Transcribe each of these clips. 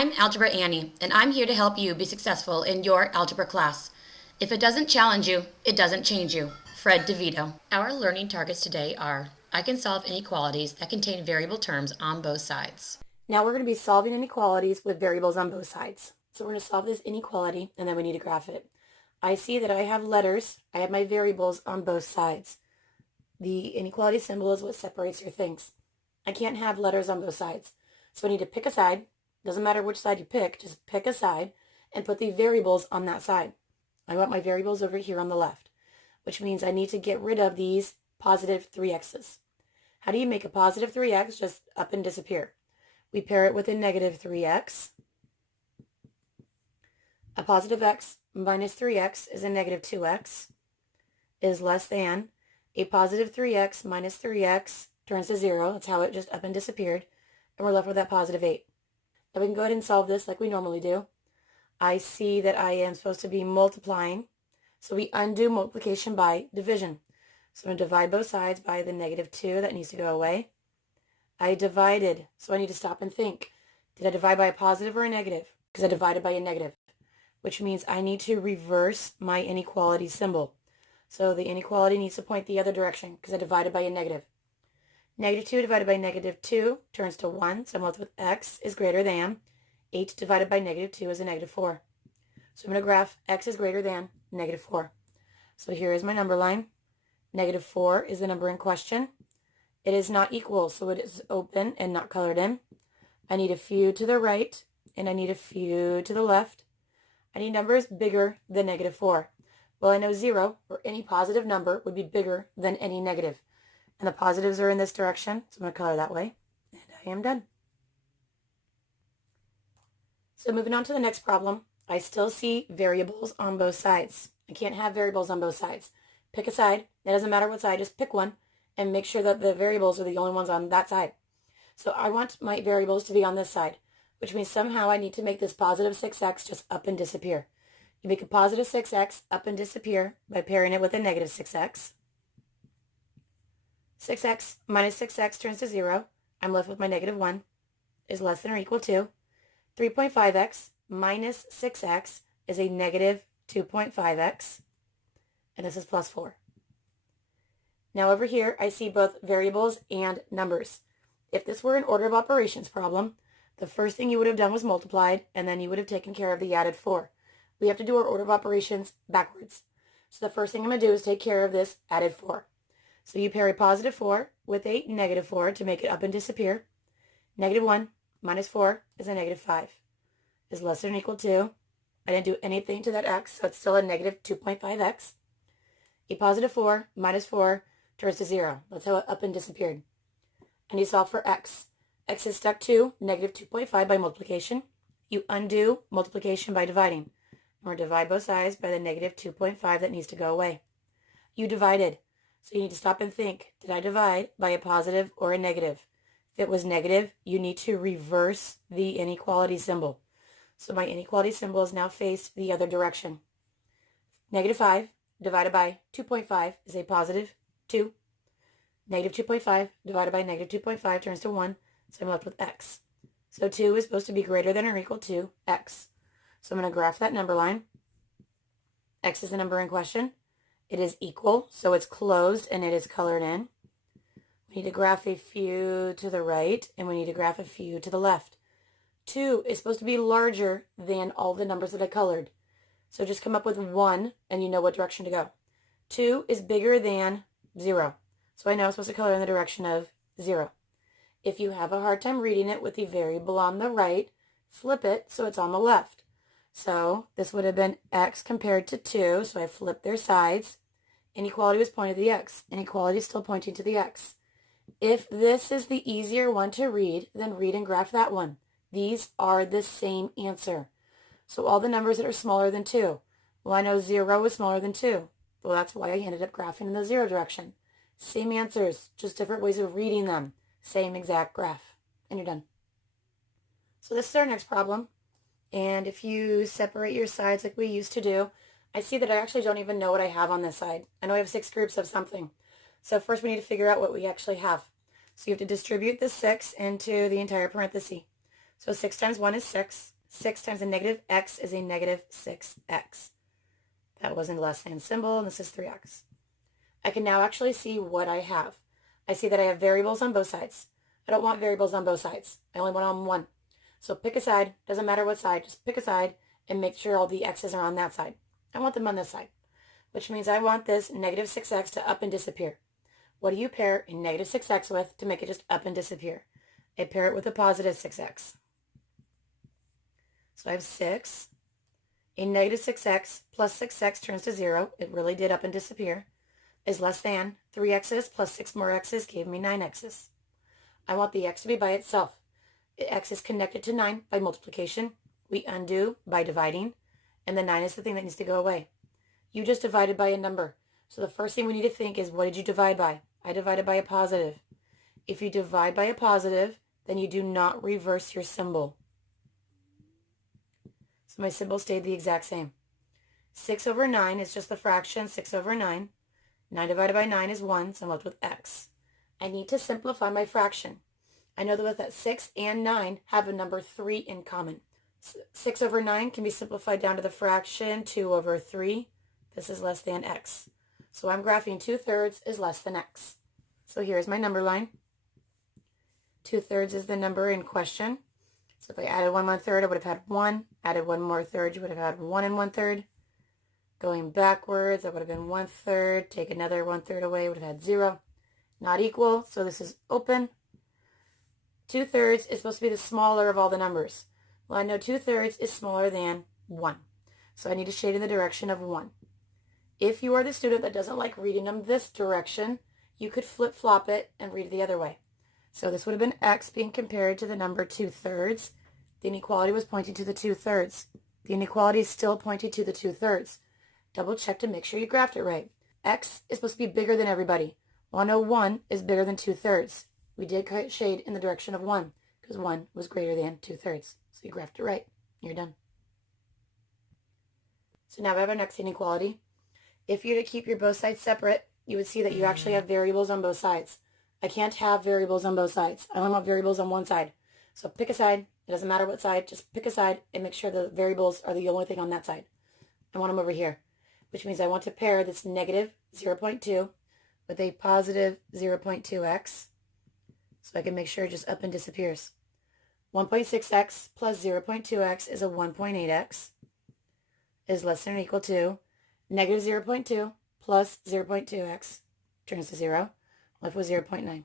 I'm Algebra Annie, and I'm here to help you be successful in your algebra class. If it doesn't challenge you, it doesn't change you. Fred DeVito. Our learning targets today are: I can solve inequalities that contain variable terms on both sides. Now we're going to be solving inequalities with variables on both sides. So we're going to solve this inequality, and then we need to graph it. I see that I have letters, I have my variables on both sides. The inequality symbol is what separates your things. I can't have letters on both sides. So I need to pick a side. Doesn't matter which side you pick, just pick a side and put the variables on that side. I want my variables over here on the left, which means I need to get rid of these positive 3x's. How do you make a positive 3x just up and disappear? We pair it with a negative 3x. A positive x minus 3x is a negative 2x, is less than a positive 3x minus 3x turns to 0. That's how it just up and disappeared. And we're left with that positive 8. Now we can go ahead and solve this like we normally do. I see that I am supposed to be multiplying, so we undo multiplication by division. So I'm going to divide both sides by the negative 2. That needs to go away. I divided, so I need to stop and think. Did I divide by a positive or a negative? Because I divided by a negative, which means I need to reverse my inequality symbol. So the inequality needs to point the other direction because I divided by a negative. Negative 2 divided by negative 2 turns to 1, so I'm left with x is greater than 8 divided by negative 2 is a negative 4. So I'm going to graph x is greater than negative 4. So here is my number line. Negative 4 is the number in question. It is not equal, so it is open and not colored in. I need a few to the right, and I need a few to the left. I need numbers bigger than negative 4. Well, I know 0, or any positive number, would be bigger than any negative. And the positives are in this direction, so I'm going to color that way. And I am done. So moving on to the next problem, I still see variables on both sides. I can't have variables on both sides. Pick a side. It doesn't matter what side, just pick one and make sure that the variables are the only ones on that side. So I want my variables to be on this side, which means somehow I need to make this positive 6x just up and disappear. You make a positive 6x up and disappear by pairing it with a negative 6x. 6x minus 6x turns to 0. I'm left with my negative 1 is less than or equal to 3.5x minus 6x is a negative 2.5x, and this is plus 4. Now over here, I see both variables and numbers. If this were an order of operations problem, the first thing you would have done was multiplied, and then you would have taken care of the added 4. We have to do our order of operations backwards. So the first thing I'm going to do is take care of this added 4. So you pair a positive 4 with a negative 4 to make it up and disappear. Negative 1 minus 4 is a negative 5. Is less than or equal to, I didn't do anything to that x, so it's still a negative 2.5x. A positive 4 minus 4 turns to 0. That's how it up and disappeared. And you solve for x. X is stuck to negative 2.5 by multiplication. You undo multiplication by dividing. Or divide both sides by the negative 2.5 that needs to go away. You divided. So you need to stop and think, did I divide by a positive or a negative? If it was negative, you need to reverse the inequality symbol. So my inequality symbol is now faced the other direction. Negative 5 divided by 2.5 is a positive 2. Negative 2.5 divided by negative 2.5 turns to 1, so I'm left with x. So 2 is supposed to be greater than or equal to x. So I'm going to graph that number line. X is the number in question. It is equal, so it's closed and it is colored in. We need to graph a few to the right, and we need to graph a few to the left. 2 is supposed to be larger than all the numbers that I colored. So just come up with 1, and you know what direction to go. 2 is bigger than 0. So I know I'm supposed to color in the direction of 0. If you have a hard time reading it with the variable on the right, flip it so it's on the left. So this would have been x compared to 2, so I flipped their sides. Inequality was pointed to the x. Inequality is still pointing to the x. If this is the easier one to read, then read and graph that one. These are the same answer. So all the numbers that are smaller than 2. Well, I know 0 is smaller than 2. Well, that's why I ended up graphing in the 0 direction. Same answers, just different ways of reading them. Same exact graph. And you're done. So this is our next problem. And if you separate your sides like we used to do, I see that I actually don't even know what I have on this side. I know I have 6 groups of something. So first we need to figure out what we actually have. So you have to distribute the 6 into the entire parenthesis. So 6 times 1 is 6. 6 times a negative x is a negative 6x. That was a less than symbol, and this is 3x. I can now actually see what I have. I see that I have variables on both sides. I don't want variables on both sides. I only want on one. So pick a side. Doesn't matter what side. Just pick a side and make sure all the x's are on that side. I want them on this side, which means I want this negative 6x to up and disappear. What do you pair a negative 6x with to make it just up and disappear? I pair it with a positive 6x. So I have 6. A negative 6x plus 6x turns to 0. It really did up and disappear. Is less than 3x's plus 6 more x's gave me 9x's. I want the x to be by itself. X is connected to 9 by multiplication. We undo by dividing. And the 9 is the thing that needs to go away. You just divided by a number. So the first thing we need to think is, what did you divide by? I divided by a positive. If you divide by a positive, then you do not reverse your symbol. So my symbol stayed the exact same. 6 over 9 is just the fraction 6 over 9. 9 divided by 9 is 1, so I'm left with x. I need to simplify my fraction. I know that 6 and 9 have a number 3 in common. 6 over 9 can be simplified down to the fraction 2 over 3. This is less than x. So I'm graphing 2/3 is less than x. So here's my number line. 2/3 is the number in question. So if I added 1/3, I would have had 1. Added 1 more third, you would have had 1 1/3. Going backwards, that would have been 1/3. Take another 1/3 away, would have had 0. Not equal, so this is open. 2/3 is supposed to be the smaller of all the numbers. Well, I know 2/3 is smaller than 1. So I need to shade in the direction of 1. If you are the student that doesn't like reading them this direction, you could flip-flop it and read it the other way. So this would have been x being compared to the number 2/3. The inequality was pointing to the 2/3. The inequality is still pointing to the 2/3. Double check to make sure you graphed it right. X is supposed to be bigger than everybody. 101 is bigger than 2/3. We did shade in the direction of 1 because 1 was greater than 2/3. So you graphed it right. You're done. So now we have our next inequality. If you were to keep your both sides separate, you would see that you actually have variables on both sides. I can't have variables on both sides. I only want variables on one side. So pick a side. It doesn't matter what side. Just pick a side and make sure the variables are the only thing on that side. I want them over here, which means I want to pair this negative 0.2 with a positive 0.2x. So I can make sure it just up and disappears. 1.6x plus 0.2x is a 1.8x. Is less than or equal to negative 0.2 plus 0.2x turns to 0. Left with 0.9.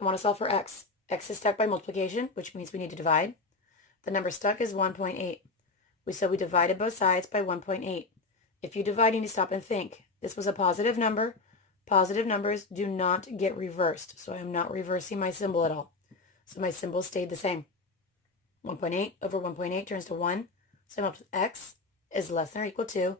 I want to solve for x. X is stuck by multiplication, which means we need to divide. The number stuck is 1.8. We said we divided both sides by 1.8. If you divide, you need to stop and think. This was a positive number. Positive numbers do not get reversed, so I am not reversing my symbol at all. So my symbol stayed the same. 1.8 over 1.8 turns to 1. So I'm left with x is less than or equal to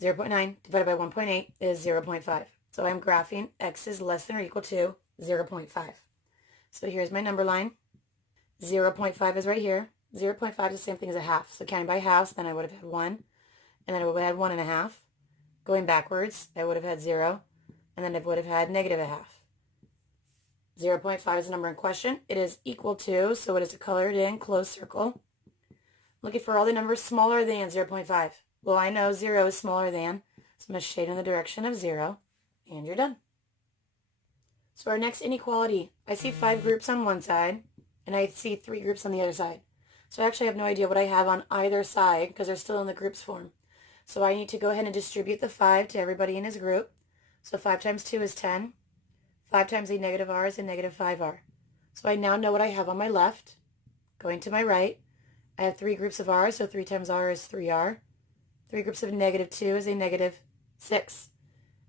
0.9 divided by 1.8 is 0.5. So I'm graphing x is less than or equal to 0.5. So here's my number line. 0.5 is right here. 0.5 is the same thing as a half. So counting by halves, then I would have had 1. And then I would have had 1.5. Going backwards, I would have had 0. And then I would have had negative a half. 0.5 is the number in question. It is equal to, so it is a colored in closed circle. Looking for all the numbers smaller than 0.5. Well, I know 0 is smaller than, so I'm going to shade in the direction of 0. And you're done. So our next inequality, I see 5 groups on one side, and I see 3 groups on the other side. So I actually have no idea what I have on either side because they're still in the groups form. So I need to go ahead and distribute the 5 to everybody in his group. So 5 times 2 is 10. 5 times a negative r is a negative 5r. So I now know what I have on my left. Going to my right, I have 3 groups of r, so 3 times r is 3r. 3 groups of negative 2 is a negative 6.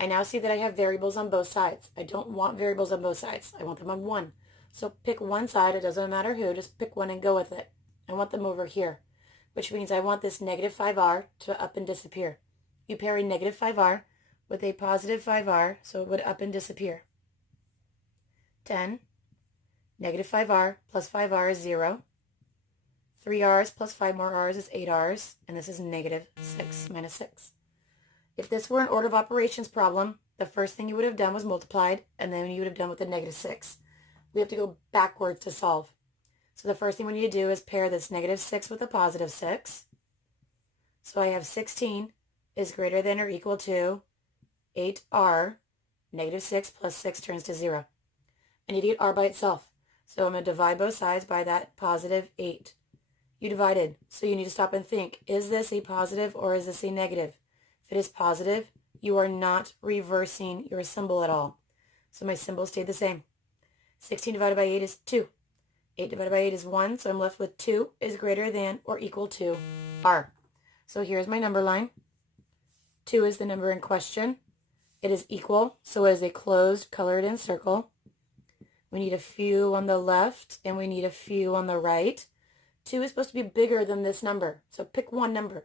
I now see that I have variables on both sides. I don't want variables on both sides. I want them on one. So pick one side. It doesn't matter who. Just pick one and go with it. I want them over here, which means I want this negative 5r to up and disappear. You pair a negative 5r with a positive 5r, so it would up and disappear. 10. Negative 5r plus 5r is 0. 3r's plus 5 more r's is 8r's, and this is negative 6 minus 6. If this were an order of operations problem, the first thing you would have done was multiplied, and then you would have done with the negative 6. We have to go backwards to solve. So the first thing we need to do is pair this negative 6 with a positive 6. So I have 16 is greater than or equal to 8r. Negative 6 plus 6 turns to 0. I need to get r by itself. So I'm going to divide both sides by that positive 8. You divided, so you need to stop and think, is this a positive or is this a negative? If it is positive, you are not reversing your symbol at all. So my symbol stayed the same. 16 divided by 8 is 2. 8 divided by 8 is 1, so I'm left with 2 is greater than or equal to r. So here's my number line. 2 is the number in question. It is equal, so it is a closed, colored-in circle. We need a few on the left, and we need a few on the right. 2 is supposed to be bigger than this number, so pick one number.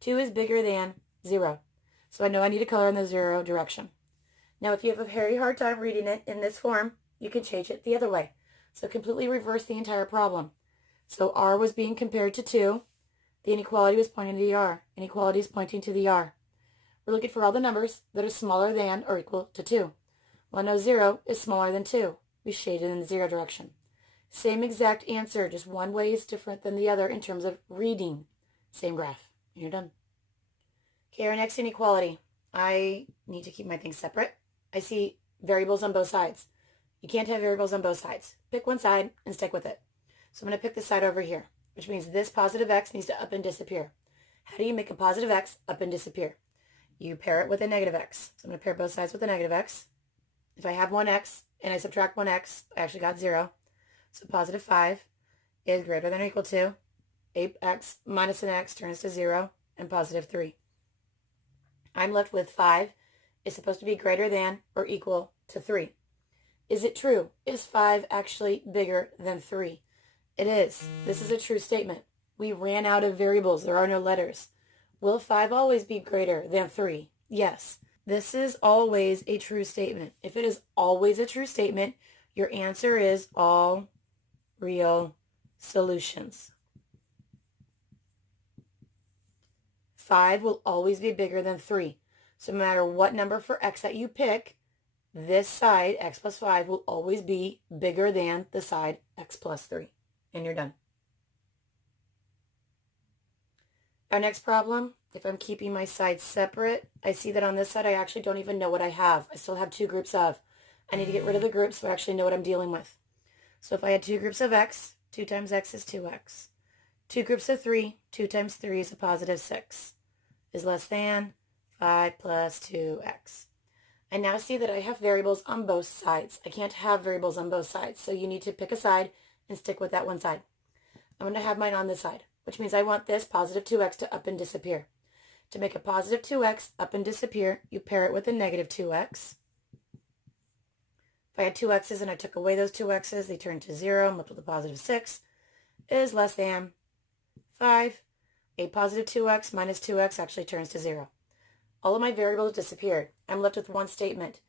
2 is bigger than 0, so I know I need to color in the 0 direction. Now, if you have a very hard time reading it in this form, you can change it the other way. So completely reverse the entire problem. So r was being compared to 2. The inequality was pointing to the r. Inequality is pointing to the r. We're looking for all the numbers that are smaller than or equal to 2. Well, I know 0 is smaller than 2. We shaded in the 0 direction. Same exact answer, just one way is different than the other in terms of reading. Same graph. And you're done. Okay, our next inequality. I need to keep my things separate. I see variables on both sides. You can't have variables on both sides. Pick one side and stick with it. So I'm going to pick the side over here, which means this positive x needs to up and disappear. How do you make a positive x up and disappear? You pair it with a negative x. So I'm going to pair both sides with a negative x. If I have one x and I subtract one x, I actually got 0. So positive 5 is greater than or equal to 8x minus an x turns to 0, and positive 3. I'm left with 5 is supposed to be greater than or equal to 3. Is it true? Is 5 actually bigger than 3? It is. This is a true statement. We ran out of variables. There are no letters. Will 5 always be greater than 3? Yes. This is always a true statement. If it is always a true statement, your answer is all real solutions. 5 will always be bigger than 3. So no matter what number for x that you pick, this side, x plus 5, will always be bigger than the side x plus 3. And you're done. Our next problem, if I'm keeping my sides separate, I see that on this side I actually don't even know what I have. I still have two groups of. I need to get rid of the groups so I actually know what I'm dealing with. So if I had two groups of x, 2 times x is 2x. Two groups of 3, 2 times 3 is a positive 6. Is less than 5 plus 2x. I now see that I have variables on both sides. I can't have variables on both sides, so you need to pick a side and stick with that one side. I'm going to have mine on this side, which means I want this positive 2x to up and disappear. To make a positive 2x up and disappear, you pair it with a negative 2x. If I had two x's and I took away those two x's, they turn to 0, and left with a positive 6 is less than 5. A positive 2x minus 2x actually turns to 0. All of my variables disappeared. I'm left with one statement.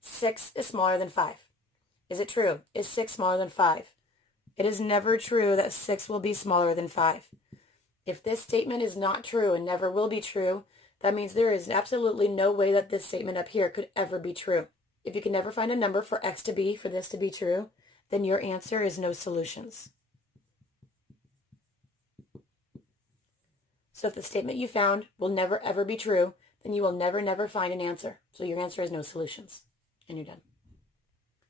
6 is smaller than 5. Is it true? Is 6 smaller than 5? It is never true that 6 will be smaller than 5. If this statement is not true and never will be true, that means there is absolutely no way that this statement up here could ever be true. If you can never find a number for x to be, for this to be true, then your answer is no solutions. So if the statement you found will never ever be true, then you will never find an answer. So your answer is no solutions. And you're done.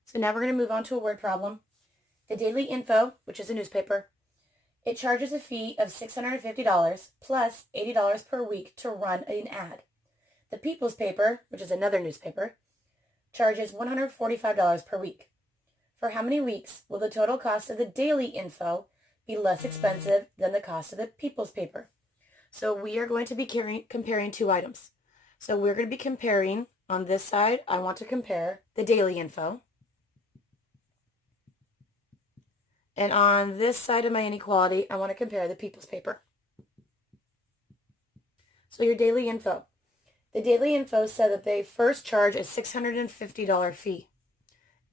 So now we're going to move on to a word problem. The Daily Info, which is a newspaper, it charges a fee of $650 plus $80 per week to run an ad. The People's Paper, which is another newspaper, charges $145 per week. For how many weeks will the total cost of the Daily Info be less expensive than the cost of the People's Paper? So we are going to be comparing two items. So we're going to be comparing, on this side, I want to compare the Daily Info. And on this side of my inequality, I want to compare the People's Paper. So your Daily Info. The Daily Info said that they first charge a $650 fee.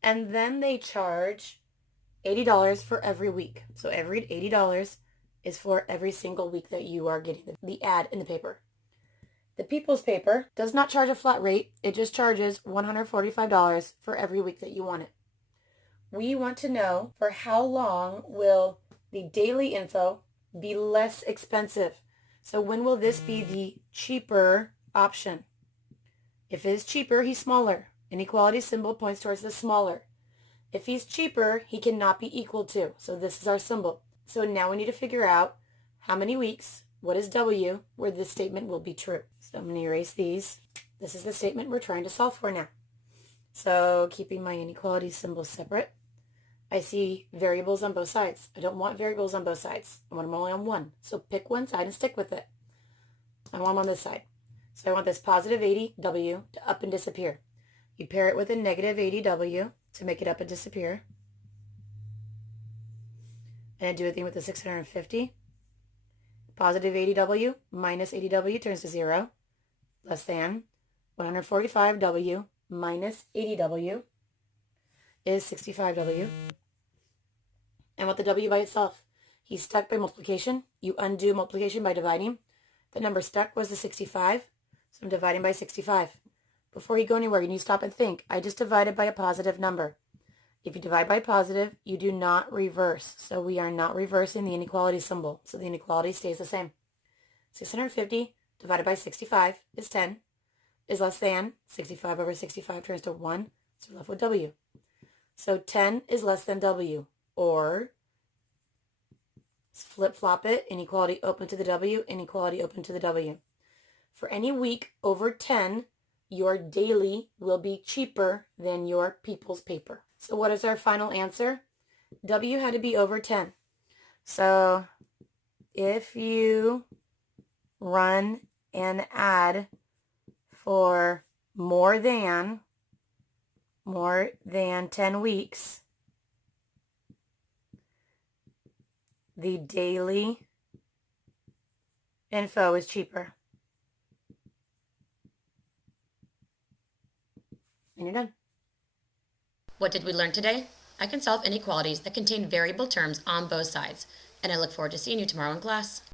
And then they charge $80 for every week. So every $80 is for every single week that you are getting the ad in the paper. The People's Paper does not charge a flat rate. It just charges $145 for every week that you want it. we want to know for how long will the daily info be less expensive. So when will this be the cheaper option? If it is cheaper, he's smaller. Inequality symbol points towards the smaller. If he's cheaper, he cannot be equal to. So this is our symbol. So now we need to figure out how many weeks, what is W, where this statement will be true. So I'm going to erase these. This is the statement we're trying to solve for now. So keeping my inequality symbols separate, I see variables on both sides. I don't want variables on both sides. I want them only on one. So pick one side and stick with it. I want them on this side. So I want this positive 80W to up and disappear. You pair it with a negative 80W to make it up and disappear. And I do a thing with the 650. Positive 80W minus 80W turns to 0, less than 145W minus 80W is 65W. And with the W by itself, he's stuck by multiplication. You undo multiplication by dividing. The number stuck was the 65, so I'm dividing by 65. Before you go anywhere, you need to stop and think. I just divided by a positive number. If you divide by positive, you do not reverse. So we are not reversing the inequality symbol. So the inequality stays the same. 650 divided by 65 is 10, is less than 65 over 65 turns to 1, so you're left with W. So 10 is less than W, or flip-flop it, inequality open to the W, inequality open to the W. For any week over 10, your daily will be cheaper than your people's paper. So what is our final answer? W had to be over 10. So if you run an ad for more than 10 weeks, the daily info is cheaper. And you're done. What did we learn today? I can solve inequalities that contain variable terms on both sides, and I look forward to seeing you tomorrow in class.